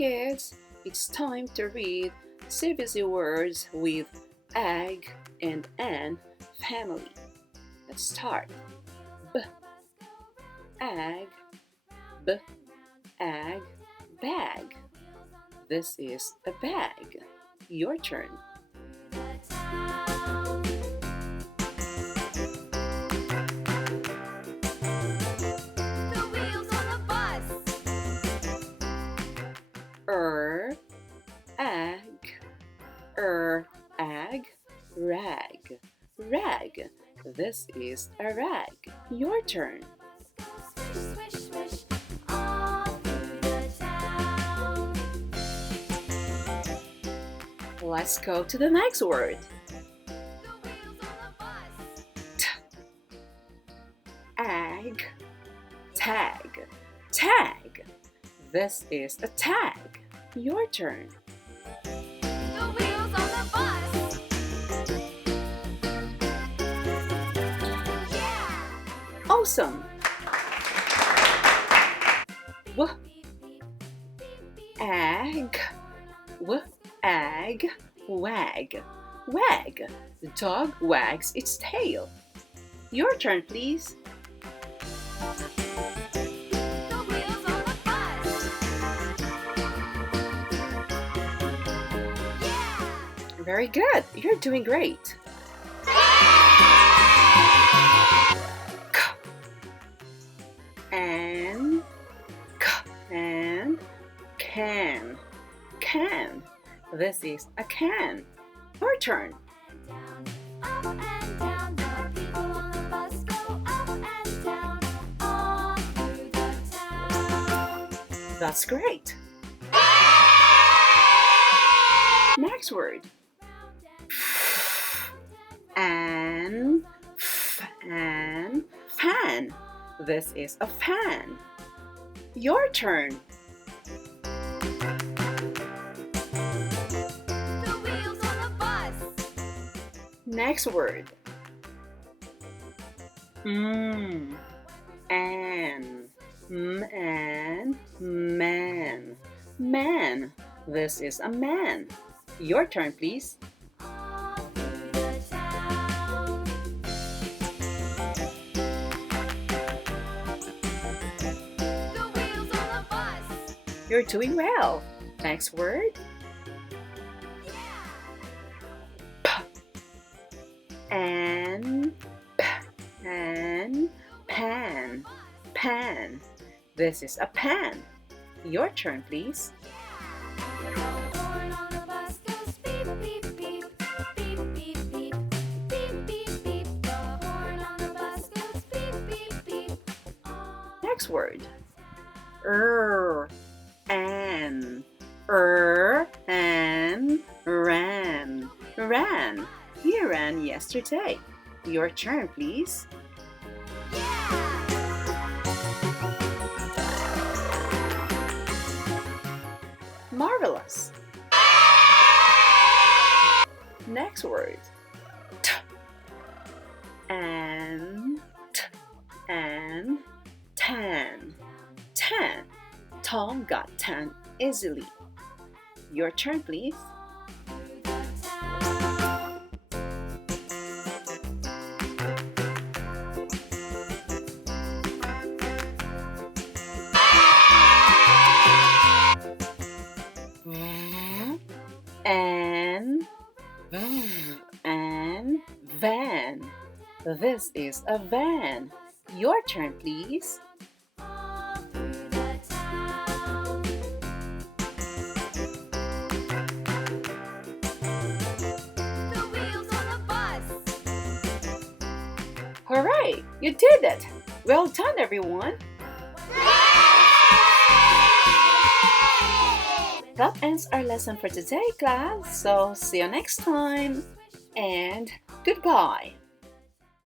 kids, it's time to read CBC words with egg and an family. Let's start. B, egg, b, egg, bag. This is a bag. Your turn. Egg, egg, rag, rag. This is a rag. Your turn. Swish, swish, swish, all through the town. Let's go to the next word. The wheels on the bus. Egg, tag, tag. This is a tag. Your turn. The wheels on the bus. Yeah! Awesome. W, egg, egg, wag, wag. The dog wags its tail. Your turn, please. The wheels on the bus. Yeah! Very good. You're doing great. And can. Can. This is a can. Your turn. Up and down, the people on the bus go up and down, all through the town. That's great. Next word. Fan. Fan. This is a fan. Your turn. The wheels on the bus. Next word. And man. Man. This is a man. Your turn, please. All through the town. The wheels on the bus. You're doing well. Next word. And pan. Pan. This is a pan. Your turn, please. The horn on the bus goes beep, beep, beep, beep, beep, beep, beep, beep, beep. The horn on the bus goes beep, beep, beep. Next word. And ran. Ran. He ran yesterday. Your turn, please. Marvelous. Next word. And tan. Tan. Tom got tan easily. Your turn, please. And van. This is a van. Your turn, please. All through the town. The wheels on the bus. Hooray! You did it! Well done, everyone! That ends our lesson for today, class. So see you next time. And goodbye.